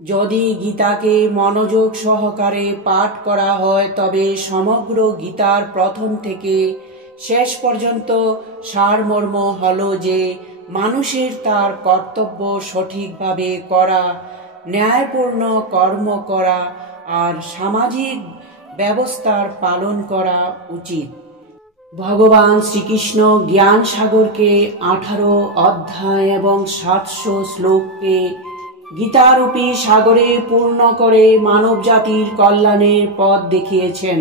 যদি গীতাকে মনোযোগ সহকারে পাঠ করা হয় তবে সমগ্র গীতার প্রথম থেকে শেষ পর্যন্ত সারমর্ম হলো যে মানুষের তার কর্তব্য সঠিকভাবে করা, ন্যায়পূর্ণ কর্ম করা আর সামাজিক ব্যবস্থার পালন করা উচিত। ভগবান শ্রীকৃষ্ণ জ্ঞান সাগরকে 18 অধ্যায় এবং 700 শ্লোককে গীতারূপী সাগরে পূর্ণ করে মানব জাতির কল্যাণের পথ দেখিয়েছেন।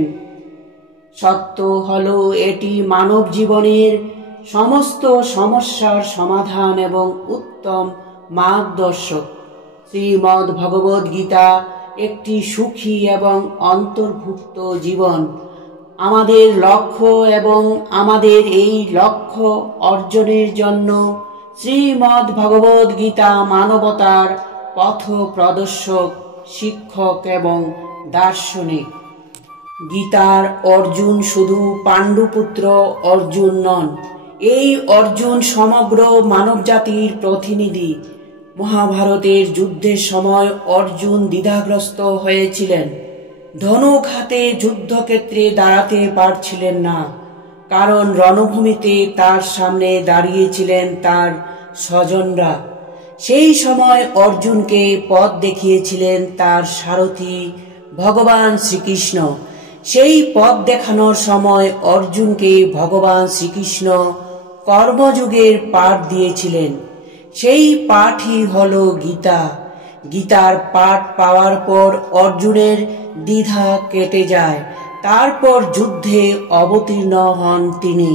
সত্য হল এটি মানব জীবনের সমস্ত সমস্যার সমাধান এবং উত্তম মার্গদর্শক। শ্রীমদ্ ভগবদ গীতা একটি সুখী এবং অন্তর্ভুক্ত জীবন আমাদের লক্ষ্য, এবং আমাদের এই লক্ষ্য অর্জনের জন্য শ্রীমদ্ ভগবদ গীতা মানবতার পথ প্রদর্শক, শিক্ষক এবং দার্শনিক। গীতার অর্জুন শুধু পাণ্ডুপুত্র অর্জুন নন, এই অর্জুন সমগ্র মানবজাতির প্রতিনিধি। মহাভারতের যুদ্ধের সময় অর্জুন দ্বিধাগ্রস্ত হয়েছিলেন। ধনুক হাতে যুদ্ধক্ষেত্রে দাঁড়াতে পারছিলেন না, কারণ রণভূমিতে তার সামনে দাঁড়িয়েছিলেন তার স্বজনরা। সেই সময় অর্জুনকে পথ দেখিয়েছিলেন তার সারথি ভগবান শ্রীকৃষ্ণ। সেই পথ দেখানোর সময় অর্জুনকে ভগবান শ্রীকৃষ্ণ কর্মযোগের পাঠ দিয়েছিলেন। সেই পাঠই হল গীতা। গীতার পাঠ পাওয়ার পর অর্জুনের দ্বিধা কেটে যায়। তারপর যুদ্ধে অবতীর্ণ হন তিনি।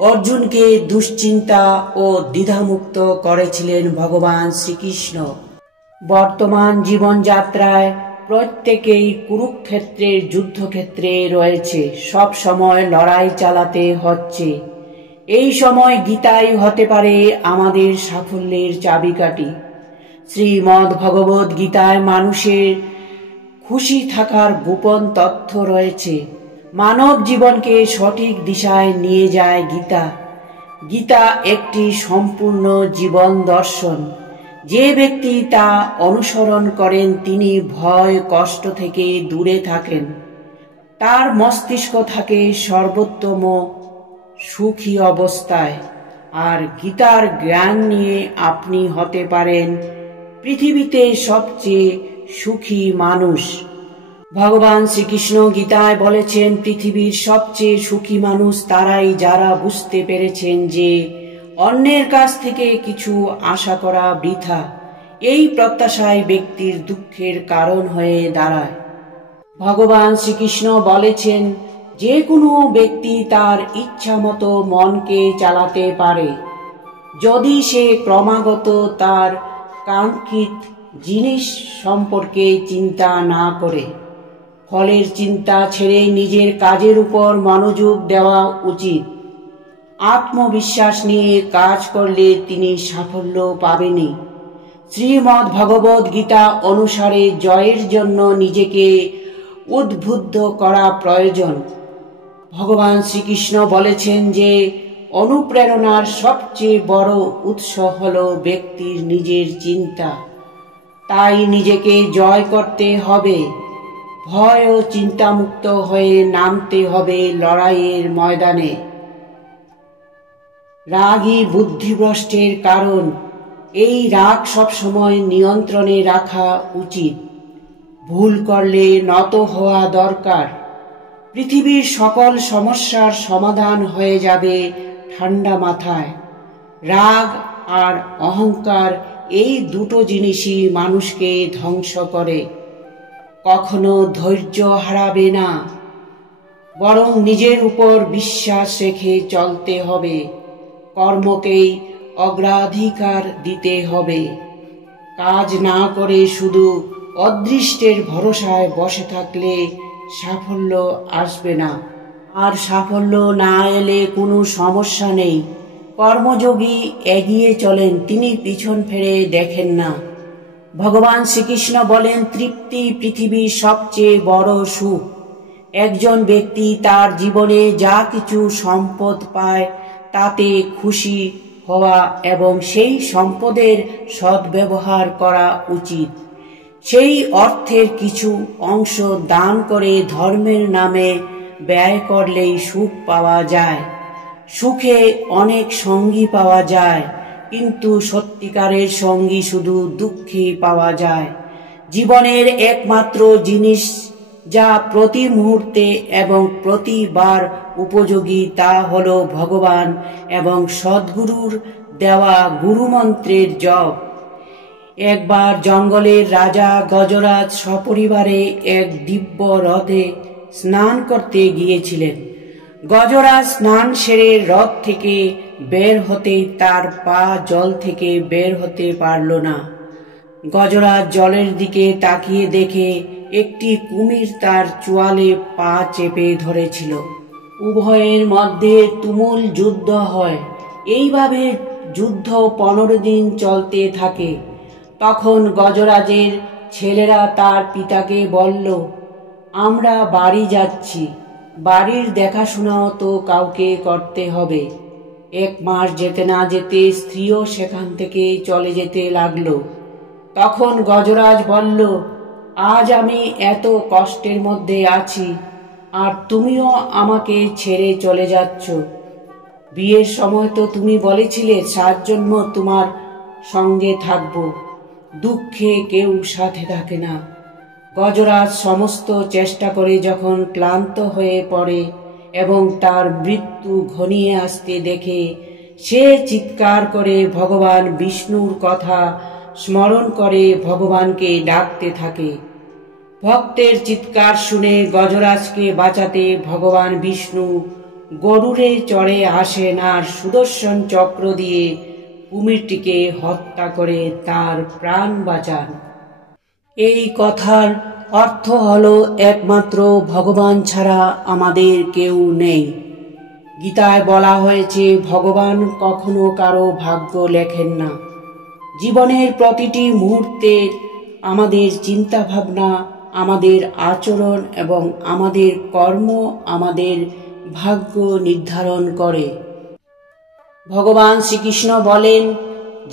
অর্জুনকে দুশ্চিন্তা ও দ্বিধামুক্ত করেছিলেন ভগবান শ্রীকৃষ্ণ। বর্তমান জীবনযাত্রায় প্রত্যেকেই কুরুক্ষেত্রের যুদ্ধক্ষেত্রে রয়েছে, সব সময় লড়াই চালাতে হচ্ছে। এই সময় গীতাই হতে পারে আমাদের সাফল্যের চাবিকাঠি। শ্রীমদ্ ভগবদ গীতায় মানুষের খুশি থাকার গোপন তথ্য রয়েছে। মানব জীবনকে সঠিক দিশায় নিয়ে যায় গীতা। গীতা একটি সম্পূর্ণ জীবন দর্শন। যে ব্যক্তি তা অনুসরণ করেন তিনি ভয় কষ্ট থেকে দূরে থাকেন। তার মস্তিষ্ক থাকে সর্বোত্তম সুখী অবস্থায়। আর গীতার জ্ঞান নিয়ে আপনি হতে পারেন পৃথিবীতে সবচেয়ে সুখী মানুষ। ভগবান শ্রীকৃষ্ণ গীতায় বলেছেন, পৃথিবীর সবচেয়ে সুখী মানুষ তারাই যারা বুঝতে পেরেছেন যে অন্যের কাছ থেকে কিছু আশা করা বৃথা। এই প্রত্যাশায় ব্যক্তির দুঃখের কারণ হয়ে দাঁড়ায়। ভগবান শ্রীকৃষ্ণ বলেছেন, যে কোনো ব্যক্তি তার ইচ্ছা মতো মনকে চালাতে পারে যদি সে ক্রমাগত তার কাঙ্ক্ষিত জিনিস সম্পর্কে চিন্তা না করে। ফলের চিন্তা ছেড়ে নিজের কাজের উপর মনোযোগ দেওয়া উচিত। আত্মবিশ্বাস নিয়ে কাজ করলে তিনি সাফল্য পাবেনই। শ্রীমদ্ ভগবদ গীতা অনুসারে জয়ের জন্য নিজেকে উদ্বুদ্ধ করা প্রয়োজন। ভগবান শ্রীকৃষ্ণ বলেছেন যে অনুপ্রেরণার সবচেয়ে বড় উৎস হল ব্যক্তির নিজের চিন্তা। তাই নিজেকে জয় করতে হবে। ভয় ও চিন্তামুক্ত হয়ে নামতে হবে লড়াইয়ের ময়দানে। রাগই বুদ্ধিভ্রষ্টের কারণ। এই রাগ সবসময় নিয়ন্ত্রণে রাখা উচিত। ভুল করলে নত হওয়া দরকার। পৃথিবীর সকল সমস্যার সমাধান হয়ে যাবে ঠান্ডা মাথায়। রাগ আর অহংকার, এই দুটো জিনিসই মানুষকে ধ্বংস করে। কখনো ধৈর্য হারাবে না, বরং নিজের উপর বিশ্বাস রেখে চলতে হবে। কর্মকেই অগ্রাধিকার দিতে হবে। কাজ না করে শুধু অদৃষ্টের ভরসায় বসে থাকলে সাফল্য আসবে না। আর সাফল্য না এলে কোনো সমস্যা নেই। কর্মযোগী এগিয়ে চলেন, তিনি পিছন ফিরে দেখেন না। ভগবান শ্রীকৃষ্ণ বলেন, তৃপ্তি পৃথিবীর সবচেয়ে বড় সুখ। একজন ব্যক্তি তার জীবনে যা কিছু সম্পদ পায় তাতে খুশি হওয়া এবং সেই সম্পদের সদ্ব্যবহার করা উচিত। সেই অর্থের কিছু অংশ দান করে ধর্মের নামে ব্যয় করলেই সুখ পাওয়া যায়। সুখে অনেক সঙ্গী পাওয়া যায়, কিন্তু সত্যিকারের সঙ্গী শুধু দুঃখে পাওয়া যায়। জীবনের একমাত্র জিনিস যা প্রতি মুহূর্তে এবং প্রতিবার উপযোগী তা হলো ভগবান এবং সদ্গুরুর দেওয়া গুরুমন্ত্রের জপ। একবার জঙ্গলের রাজা গজরাজ সপরিবারে এক দিব্য হ্রদে স্নান করতে গিয়েছিলেন। গজরাজ স্নান সেরে হ্রদ থেকে বের হতেই তার পা জল থেকে বের হতে পারল না। গজরাজ জলের দিকে তাকিয়ে দেখে একটি কুমির তার চোয়ালে পা চেপে ধরেছিল। উভয়ের মধ্যে তুমুল যুদ্ধ হয়। এইভাবে যুদ্ধ 15 দিন চলতে থাকে। তখন গজরাজের ছেলেরা তার পিতাকে বলল, আমরা বাড়ি যাচ্ছি, বাড়ির দেখাশোনাও তো কাউকে করতে হবে। 1 মাস যেতে না যেতে স্ত্রীও সেখান থেকে চলে যেতে লাগলো। তখন গজরাজ বলল, আজ আমি এত কষ্টের মধ্যে আছি, আর তুমিও আমাকে ছেড়ে চলে যাচ্ছ। বিয়ের সময় তো তুমি বলেছিলে 7 জন্ম তোমার সঙ্গে থাকব। দুঃখে কেউ সাথে থাকে না। গজরাজ সমস্ত চেষ্টা করে যখন ক্লান্ত হয়ে পড়ে এবং তার মৃত্যু ঘনিয়ে আসতে দেখে, সে চিৎকার করে ভগবান বিষ্ণুর কথা স্মরণ করে ভগবানকে ডাকতে থাকে। ভক্তের চিৎকার শুনে গজরাজকে বাঁচাতে ভগবান বিষ্ণু গরুড়ে চড়ে আসেন আর সুদর্শন চক্র দিয়ে কুমিরটিকে হত্যা করে তার প্রাণ বাঁচান। এই কথার অর্থ হলো একমাত্র ভগবান ছাড়া আমাদের কেউ নেই। গীতায় বলা হয়েছে ভগবান কখনো কারো ভাগ্য লেখেন না। জীবনের প্রতিটি মুহূর্তে আমাদের চিন্তা ভাবনা, আমাদের আচরণ এবং আমাদের কর্ম আমাদের ভাগ্য নির্ধারণ করে। ভগবান শ্রীকৃষ্ণ বলেন,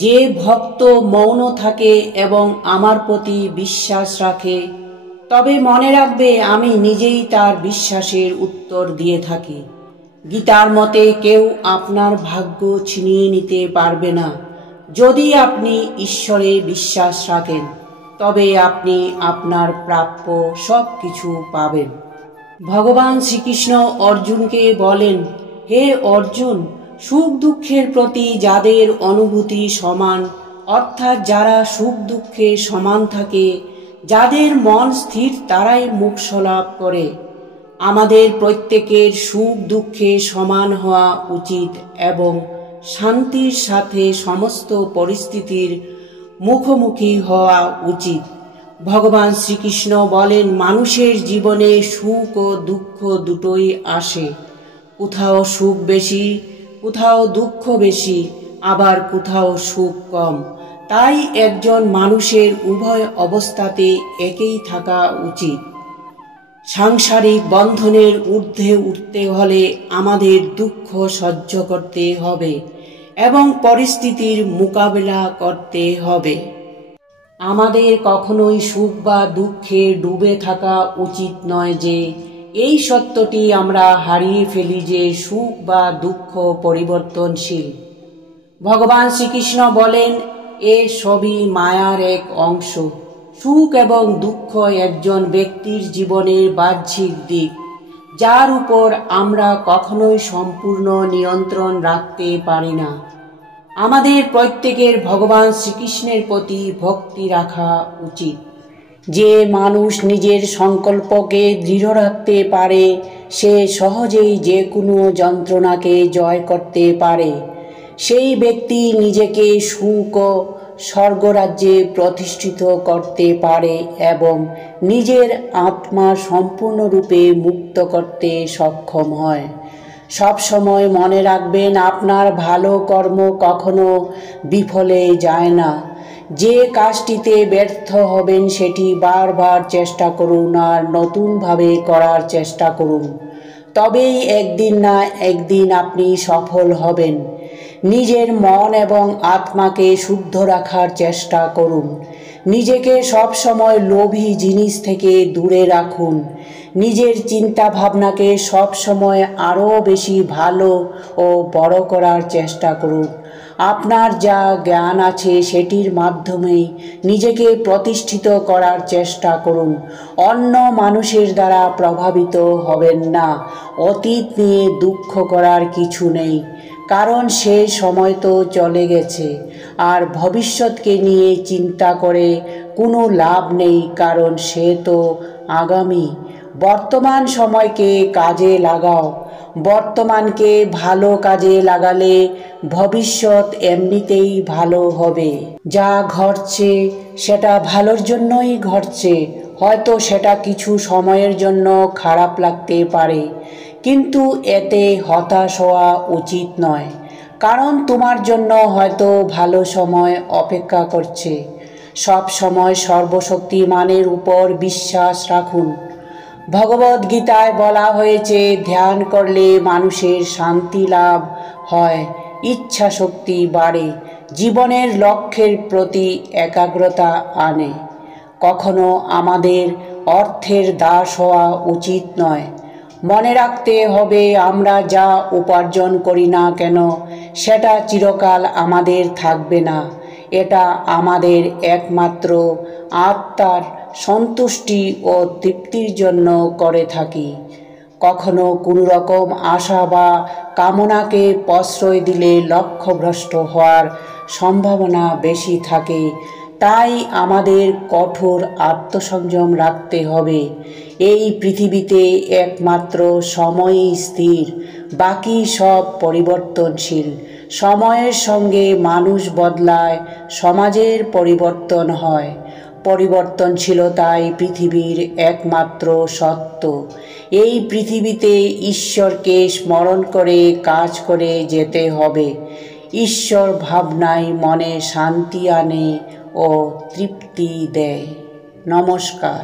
যে ভক্ত মৌন থাকে এবং আমার প্রতি বিশ্বাস রাখে, তবে মনে রাখবে আমি নিজেই তার বিশ্বাসের উত্তর দিয়ে থাকি। গীতার মতে কেউ আপনার ভাগ্য ছিনিয়ে নিতে পারবে না। যদি আপনি ঈশ্বরে বিশ্বাস রাখেন, তবে আপনি আপনার প্রাপ্য সব কিছু পাবেন। ভগবান শ্রীকৃষ্ণ অর্জুনকে বলেন, হে অর্জুন, সুখ দুঃখের প্রতি যাদের অনুভূতি সমান, অর্থাৎ যারা সুখ দুঃখে সমান থাকে, যাদের মন স্থির, তারাই মোক্ষ লাভ করে। আমাদের প্রত্যেকের সুখ দুঃখে সমান হওয়া উচিত এবং শান্তির সাথে সমস্ত পরিস্থিতির মুখোমুখি হওয়া উচিত। ভগবান শ্রীকৃষ্ণ বলেন, মানুষের জীবনে সুখ ও দুঃখ দুটোই আসে। কোথাও সুখ বেশি, কোথাও দুঃখ বেশি, আবার কোথাও সুখ কম। তাই একজন মানুষের উভয় অবস্থাতে একই থাকা উচিত। সাংসারিক বন্ধনের ঊর্ধ্বে উঠতে হলে আমাদের দুঃখ সহ্য করতে হবে এবং পরিস্থিতির মোকাবেলা করতে হবে। আমাদের কখনোই সুখ বা দুঃখে ডুবে থাকা উচিত নয় যে এই সত্যটি আমরা হারিয়ে ফেলি যে সুখ বা দুঃখ পরিবর্তনশীল। ভগবান শ্রীকৃষ্ণ বলেন, এ সবই মায়ার এক অংশ। সুখ এবং দুঃখ একজন ব্যক্তির জীবনের বাহ্যিক দিক, যার উপর আমরা কখনোই সম্পূর্ণ নিয়ন্ত্রণ রাখতে পারি না। আমাদের প্রত্যেকের ভগবান শ্রীকৃষ্ণের প্রতি ভক্তি রাখা উচিত। যে মানুষ নিজের সংকল্পকে দৃঢ় রাখতে পারে, সে সহজেই যে কোনো যন্ত্রণাকে জয় করতে পারে। সেই ব্যক্তি নিজেকে সুখ ও স্বর্গরাজ্যে প্রতিষ্ঠিত করতে পারে এবং নিজের আত্মা সম্পূর্ণরূপে মুক্ত করতে সক্ষম হয়। সবসময় মনে রাখবেন, আপনার ভালো কর্ম কখনো বিফলে যায় না। যে কাজটিতে ব্যর্থ হবেন সেটি বারবার চেষ্টা করুন আর নতুনভাবে করার চেষ্টা করুন। তবেই একদিন না একদিন আপনি সফল হবেন। নিজের মন এবং আত্মাকে শুদ্ধ রাখার চেষ্টা করুন। নিজেকে সব সময় লোভী জিনিস থেকে দূরে রাখুন। নিজের চিন্তা ভাবনাকে সব সময় আরও বেশি ভালো ও বড় করার চেষ্টা করুন। আপনার যা জ্ঞান আছে সেটির মাধ্যমেই নিজেকে প্রতিষ্ঠিত করার চেষ্টা করুন। অন্য মানুষের দ্বারা প্রভাবিত হবেন না। অতীত নিয়ে দুঃখ করার কিছু নেই, কারণ সে সময় তো চলে গেছে। আর ভবিষ্যৎকে নিয়ে চিন্তা করে কোনো লাভ নেই, কারণ সে তো আগামী। বর্তমান সময়কে কাজে লাগাও। বর্তমানকে ভালো কাজে লাগালে ভবিষ্যৎ এমনিতেই ভালো হবে। যা ঘটছে সেটা ভালোর জন্যই ঘটছে। হয়তো সেটা কিছু সময়ের জন্য খারাপ লাগতে পারে, কিন্তু এতে হতাশ হওয়া উচিত নয়, কারণ তোমার জন্য হয়তো ভালো সময় অপেক্ষা করছে। সব সময় সর্বশক্তিমানের উপর বিশ্বাস রাখুন। ভগবদ্গীতায় বলা হয়েছে, ধ্যান করলে মানুষের শান্তি লাভ হয়, ইচ্ছা শক্তি বাড়ে, জীবনের লক্ষ্যের প্রতি একাগ্রতা আনে। কখনো আমাদের অর্থের দাস হওয়া উচিত নয়। মনে রাখতে হবে, আমরা যা উপার্জন করি না কেন সেটা চিরকাল আমাদের থাকবে না। এটা আমাদের একমাত্র আত্মার সন্তুষ্টি ও তৃপ্তির জন্য করে থাকি। কখনো কোনো রকম আশা বা কামনাকে প্রশ্রয় দিলে লক্ষ্যভ্রষ্ট হওয়ার সম্ভাবনা বেশি থাকে। তাই আমাদের কঠোর আত্মসংযম রাখতে হবে। এই পৃথিবীতে একমাত্র সময়ই স্থির, বাকি সব পরিবর্তনশীল। সময়ের সঙ্গে মানুষ বদলায়, সমাজের পরিবর্তন হয়। পরিবর্তনশীলতাই পৃথিবীর একমাত্র সত্য। এই পৃথিবীতে ঈশ্বরকে স্মরণ করে কাজ করে যেতে হবে। ঈশ্বর ভাবনাই মনে শান্তি আনে ও তৃপ্তি দেয়। নমস্কার।